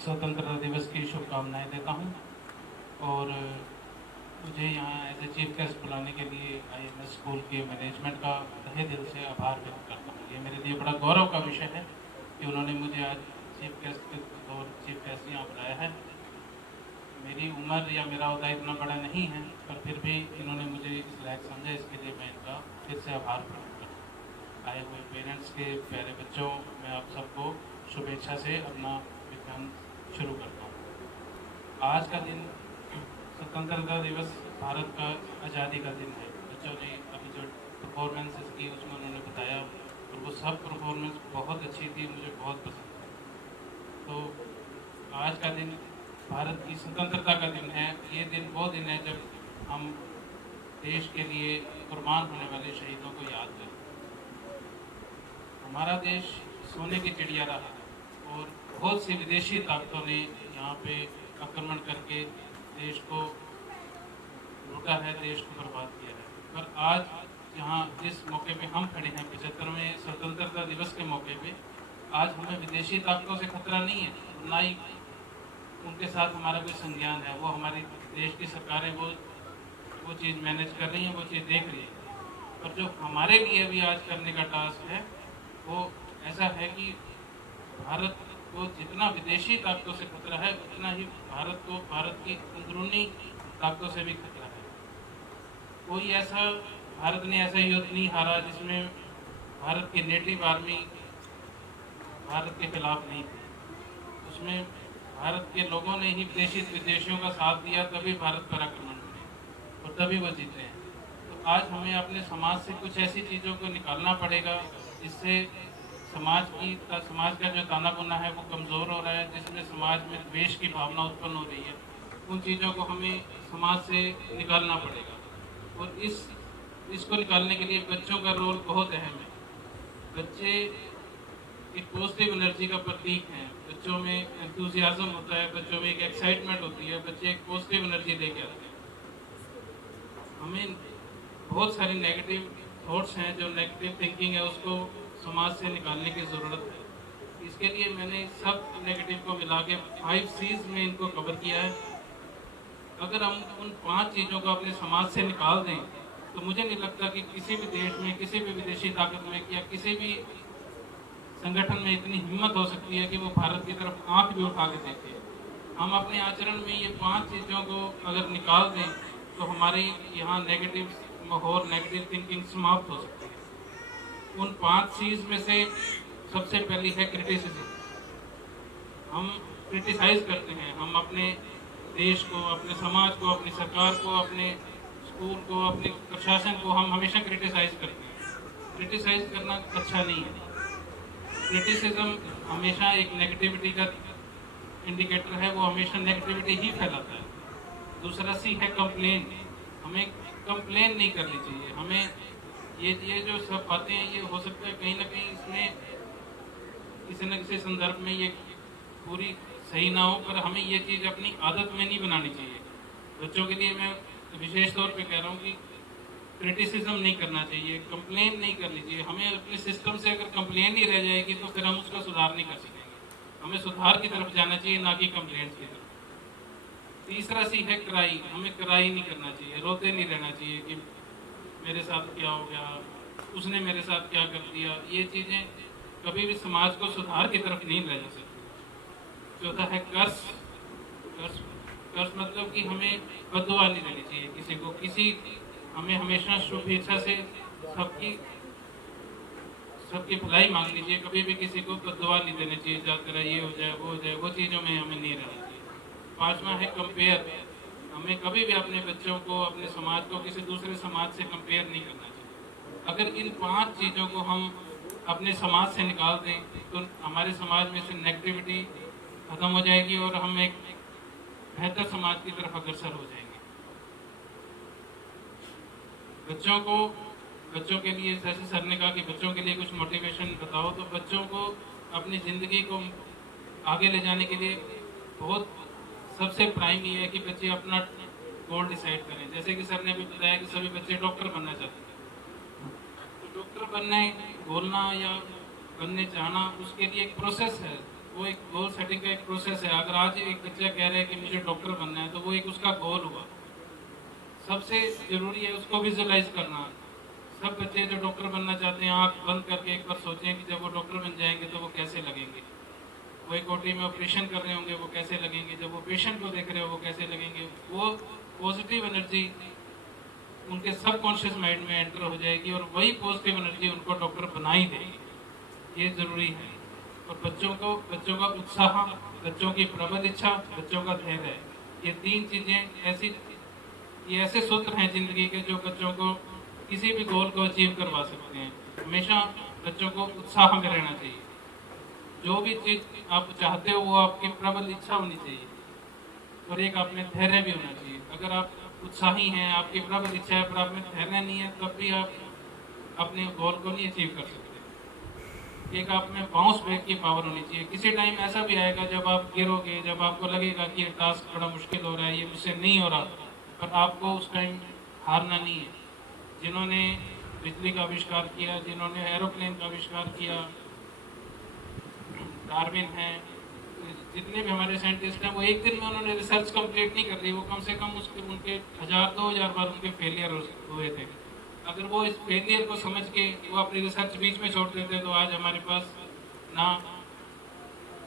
स्वतंत्रता दिवस की शुभकामनाएं देता हूं और मुझे यहाँ एज ए चीफ गेस्ट बुलाने के लिए IMS स्कूल के मैनेजमेंट का तहे दिल से आभार व्यक्त करता हूँ। ये मेरे लिए बड़ा गौरव का विषय है कि उन्होंने मुझे आज चीफ गेस्ट के और चीफ गेस्ट यहाँ बुलाया है। मेरी उम्र या मेरा ओहदा इतना बड़ा नहीं है, पर फिर भी इन्होंने मुझे इस लायक समझा, इसके लिए मैं इनका फिर से आभार प्रकट करता हूँ। आए हुए पेरेंट्स के प्यारे बच्चों, मैं आप सबको शुभेच्छा से अपना व्याख्यान शुरू करता हूँ। आज का दिन स्वतंत्रता दिवस भारत का आज़ादी का दिन है। बच्चों ने अभी जो परफॉर्मेंसेस की उसमें उन्होंने बताया और वो सब परफॉर्मेंस बहुत अच्छी थी, मुझे बहुत पसंद आई। तो आज का दिन भारत की स्वतंत्रता का दिन है। ये दिन वो दिन है जब हम देश के लिए कुर्बान होने वाले शहीदों को याद करें। हमारा देश सोने की चिड़िया रहा और बहुत सी विदेशी ताकतों ने यहाँ पे आक्रमण करके देश को लूटा है, देश को बर्बाद किया है। पर आज यहाँ जिस मौके पे हम खड़े हैं, 75वें स्वतंत्रता दिवस के मौके पे, आज हमें विदेशी ताकतों से खतरा नहीं है, ना ही उनके साथ हमारा कोई संज्ञान है। वो हमारी देश की सरकारें वो चीज़ मैनेज कर रही हैं, वो चीज़ देख रही है। और जो हमारे लिए भी आज करने का टास्क है वो ऐसा है कि भारत को जितना विदेशी ताकतों से खतरा है, उतना ही भारत को भारत की अंदरूनी ताकतों से भी खतरा है। कोई ऐसा भारत ने ऐसा युद्ध नहीं हारा जिसमें भारत की नेटिव आर्मी भारत के खिलाफ नहीं थी। उसमें भारत के लोगों ने ही विदेशियों का साथ दिया, तभी भारत पर आक्रमण हुए और तभी वो जीते हैं। तो आज हमें अपने समाज से कुछ ऐसी चीज़ों को निकालना पड़ेगा जिससे समाज का जो ताना बुना है वो कमज़ोर हो रहा है, जिसमें समाज में द्वेष की भावना उत्पन्न हो रही है। उन चीज़ों को हमें समाज से निकालना पड़ेगा और इसको निकालने के लिए बच्चों का रोल बहुत अहम है। बच्चे एक पॉजिटिव एनर्जी का प्रतीक हैं। बच्चों में एंथुसियाज्म होता है, बच्चों में एक एक्साइटमेंट होती है, बच्चे एक पॉजिटिव एनर्जी लेके आते हैं। हमें बहुत सारे नेगेटिव थॉट्स हैं, जो नेगेटिव थिंकिंग है उसको समाज से निकालने की ज़रूरत है। इसके लिए मैंने सब नेगेटिव को मिला के 5 C's में इनको कवर किया है। अगर हम उन 5 चीज़ों को अपने समाज से निकाल दें तो मुझे नहीं लगता कि किसी भी देश में, किसी भी विदेशी ताकत में या किसी भी संगठन में इतनी हिम्मत हो सकती है कि वो भारत की तरफ आंख भी उठा के देखे। हम अपने आचरण में ये 5 चीज़ों को अगर निकाल दें तो हमारे यहाँ नेगेटिव माहौल, नेगेटिव थिंकिंग समाप्त हो सकती है। उन 5 चीज़ में से सबसे पहली है क्रिटिसिज्म। हम क्रिटिसाइज करते हैं, हम अपने देश को, अपने समाज को, अपनी सरकार को, अपने स्कूल को, अपने प्रशासन को हम हमेशा क्रिटिसाइज करते हैं। क्रिटिसाइज करना अच्छा नहीं है। क्रिटिसिज्म हमेशा एक नेगेटिविटी का इंडिकेटर है, वो हमेशा नेगेटिविटी ही फैलाता है। दूसरा सी है कंप्लेन। हमें कंप्लेन नहीं करनी चाहिए। हमें ये जो सब बातें हैं, ये हो सकता है कहीं ना कहीं इसमें किसी न किसी संदर्भ में ये पूरी सही ना हो, पर हमें ये चीज़ अपनी आदत में नहीं बनानी चाहिए। बच्चों के लिए मैं विशेष तौर पे कह रहा हूँ कि क्रिटिसिज्म नहीं करना चाहिए, कंप्लेन नहीं करनी चाहिए। हमें अपने सिस्टम से अगर कंप्लेन ही रह जाएगी तो फिर हम उसका सुधार नहीं कर सकेंगे। हमें सुधार की तरफ जाना चाहिए, ना कि कंप्लेंट्स की तरफ। तीसरा सी है क्राई। हमें क्राई नहीं करना चाहिए, रोते नहीं रहना चाहिए कि मेरे साथ क्या हो गया, उसने मेरे साथ क्या कर दिया। ये चीज़ें कभी भी समाज को सुधार की तरफ नहीं ले जा सकती। चौथा है कर्स। कर्स मतलब कि हमें बददुआ नहीं देनी चाहिए किसी को। हमें हमेशा शुभ इच्छा से सबकी भलाई मांगनी चाहिए। कभी भी किसी को बददुआ नहीं देनी चाहिए, जा तेरा ये हो जाए, वो हो जाए। वो चीज़ों में हमें नहीं रहना चाहिए। 5वां है कंपेयर। हमें कभी भी अपने बच्चों को, अपने समाज को किसी दूसरे समाज से कंपेयर नहीं करना चाहिए। अगर इन 5 चीज़ों को हम अपने समाज से निकाल दें तो हमारे समाज में से नेगेटिविटी खत्म हो जाएगी और हम एक बेहतर समाज की तरफ अग्रसर हो जाएंगे। बच्चों के लिए, जैसे सर ने कहा कि बच्चों के लिए कुछ मोटिवेशन बताओ, तो बच्चों को अपनी ज़िंदगी को आगे ले जाने के लिए बहुत सबसे प्राइम ये है कि बच्चे अपना गोल डिसाइड करें। जैसे कि सर ने भी बताया कि सभी बच्चे डॉक्टर बनना चाहते हैं, तो डॉक्टर बनने बोलना या बनने चाहना, उसके लिए एक प्रोसेस है। वो एक गोल सेटिंग का एक प्रोसेस है। अगर आज एक बच्चा कह रहा है कि मुझे डॉक्टर बनना है, तो वो एक उसका गोल हुआ। सबसे जरूरी है उसको विजुअलाइज करना। सब बच्चे जो डॉक्टर बनना चाहते हैं, आंख बंद करके एक बार सोचें कि जब वो डॉक्टर बन जाएंगे तो वो कैसे लगेंगे। वो एक ओटी में ऑपरेशन कर रहे होंगे, वो कैसे लगेंगे। जब वो पेशेंट को देख रहे हो, वो कैसे लगेंगे। वो पॉजिटिव एनर्जी उनके सबकॉन्शियस माइंड में एंटर हो जाएगी और वही पॉजिटिव एनर्जी उनको डॉक्टर बना ही देगी। ये जरूरी है। और बच्चों का उत्साह, बच्चों की प्रबल इच्छा, बच्चों का धैर्य, ये तीन चीजें ये ऐसे सूत्र हैं जिंदगी के जो बच्चों को किसी भी गोल को अचीव करवा सकते हैं। हमेशा बच्चों को उत्साह में रहना चाहिए। जो भी चीज आप चाहते हो वो आपकी प्रबल इच्छा होनी चाहिए और एक आप में धैर्य भी होना चाहिए। अगर आप उत्साही हैं, आपकी प्रबल इच्छा है, पर आप में धैर्य नहीं है, तब भी आप अपने गोल को नहीं अचीव कर सकते। एक आप में बाउंस बैक की पावर होनी चाहिए। किसी टाइम ऐसा भी आएगा जब आप गिरोगे, जब आपको लगेगा कि ये टास्क बड़ा मुश्किल हो रहा है, ये मुझसे नहीं हो रहा, पर आपको उस टाइम हारना नहीं है। जिन्होंने बिजली का आविष्कार किया, जिन्होंने एरोप्लेन का आविष्कार किया, डार्विन है, जितने भी हमारे साइंटिस्ट हैं, वो एक दिन में उन्होंने रिसर्च कंप्लीट नहीं कर दी। वो कम से कम उनके 1000-2000 बार उनके फेलियर हुए थे। अगर वो इस फेलियर को समझ के वो अपनी रिसर्च बीच में छोड़ देते तो आज हमारे पास ना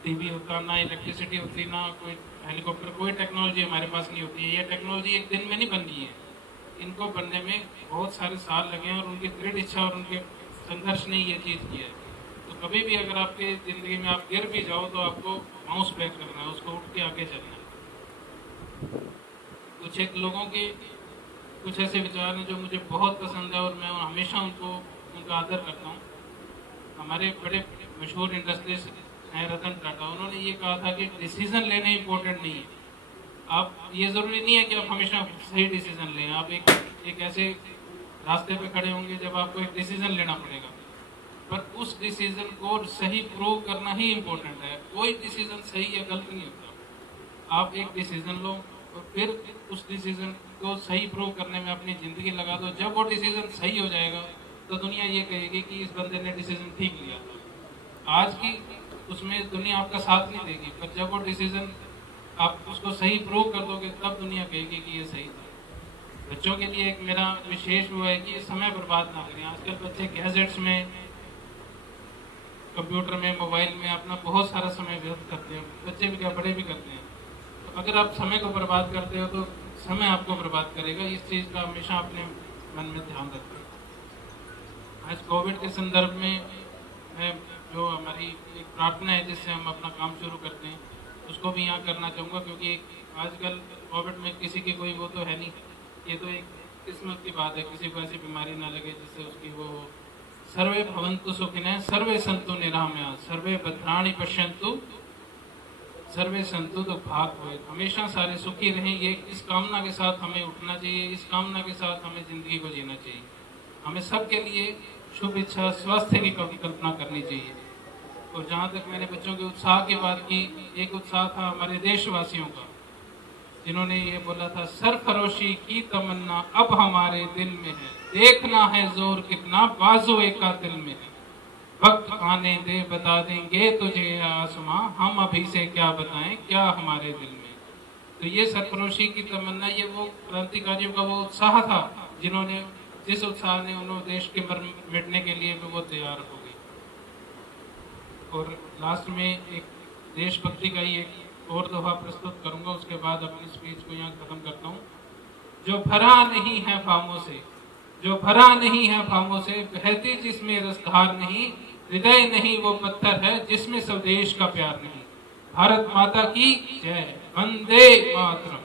टीवी होता, ना इलेक्ट्रिसिटी होती, ना कोई हेलीकॉप्टर, कोई टेक्नोलॉजी हमारे पास नहीं होती है। ये टेक्नोलॉजी एक दिन में नहीं बन रही है। इनको बनने में बहुत सारे साल लगे हैं और उनकी दृढ़ इच्छा और उनके संघर्ष ने ये चीज़ की है। तो कभी भी अगर आपके ज़िंदगी में आप गिर भी जाओ तो आपको बाउंस बैक करना है, उसको उठ के आगे चलना है। कुछ एक लोगों के कुछ ऐसे विचार हैं जो मुझे बहुत पसंद है और मैं हमेशा उनका आदर करता हूँ। हमारे बड़े मशहूर इंडस्ट्रियलिस्ट हैं रतन टाटा, उन्होंने ये कहा था कि डिसीजन लेने इंपॉर्टेंट नहीं है। आप ये ज़रूरी नहीं है कि आप हमेशा सही डिसीजन लें। आप एक ऐसे रास्ते पे खड़े होंगे जब आपको एक डिसीजन लेना पड़ेगा, पर उस डिसीजन को सही प्रूव करना ही इम्पोर्टेंट है। कोई डिसीजन सही या गलत नहीं होता। आप एक डिसीजन लो और फिर उस डिसीजन को सही प्रूव करने में अपनी ज़िंदगी लगा दो। जब वो डिसीजन सही हो जाएगा तो दुनिया ये कहेगी कि इस बंदे ने डिसीजन ठीक लिया था। आज की उसमें दुनिया आपका साथ नहीं देगी, पर जब वो डिसीजन आप उसको सही प्रूव कर दोगे तब दुनिया कहेगी कि ये सही था। बच्चों के लिए एक मेरा विशेष वो है कि समय बर्बाद ना करें। आजकल बच्चे गैजेट्स में, कंप्यूटर में, मोबाइल में अपना बहुत सारा समय व्यर्थ करते हैं। बच्चे भी क्या, बड़े भी करते हैं। तो अगर आप समय को बर्बाद करते हो तो समय आपको बर्बाद करेगा। इस चीज़ का हमेशा अपने मन में ध्यान रखें। आज कोविड के संदर्भ में मैं जो हमारी एक प्रार्थना है जिससे हम अपना काम शुरू करते हैं, उसको भी यहाँ करना चाहूँगा, क्योंकि आजकल कोविड में किसी की कोई वो तो है नहीं। ये तो एक किस्मत की बात है, किसी को ऐसी बीमारी ना लगे जिससे उसकी वो हो। सर्वे भवन्तु सुखिनः सर्वे सन्तु निरामया सर्वे भद्राणि पश्यन्तु सर्वे सन्तु दुःखभाग् भवेत्। हमेशा सारे सुखी रहें, ये इस कामना के साथ हमें उठना चाहिए। इस कामना के साथ हमें ज़िंदगी को जीना चाहिए। हमें सबके लिए शुभ इच्छा, स्वास्थ्य की कल्पना करनी चाहिए। और जहाँ तक मैंने बच्चों के उत्साह की बात की, एक उत्साह था हमारे देशवासियों का, जिन्होंने ये बोला था, सरफरोशी की तमन्ना अब हमारे दिल में है, देखना है जोर कितना बाजू का दिल में है, वक्त आने दे बता देंगे तुझे आसमां, हम अभी से क्या बताएं क्या हमारे दिल में। तो ये सरफरोशी की तमन्ना, ये वो क्रांतिकारियों का वो उत्साह था जिन्होंने, जिस उत्साह ने उन्होंने देश के मिटने के लिए भी वो तैयार हो गई। और लास्ट में एक देशभक्ति का ही एक और दोहा प्रस्तुत करूंगा, उसके बाद अपनी स्पीच को यहाँ खत्म करता हूँ। जो भरा नहीं है फामों से, जो भरा नहीं है फामों से, बहती जिसमें रसधार नहीं, हृदय नहीं वो पत्थर है जिसमें स्वदेश का प्यार नहीं। भारत माता की जय, वंदे मातरम।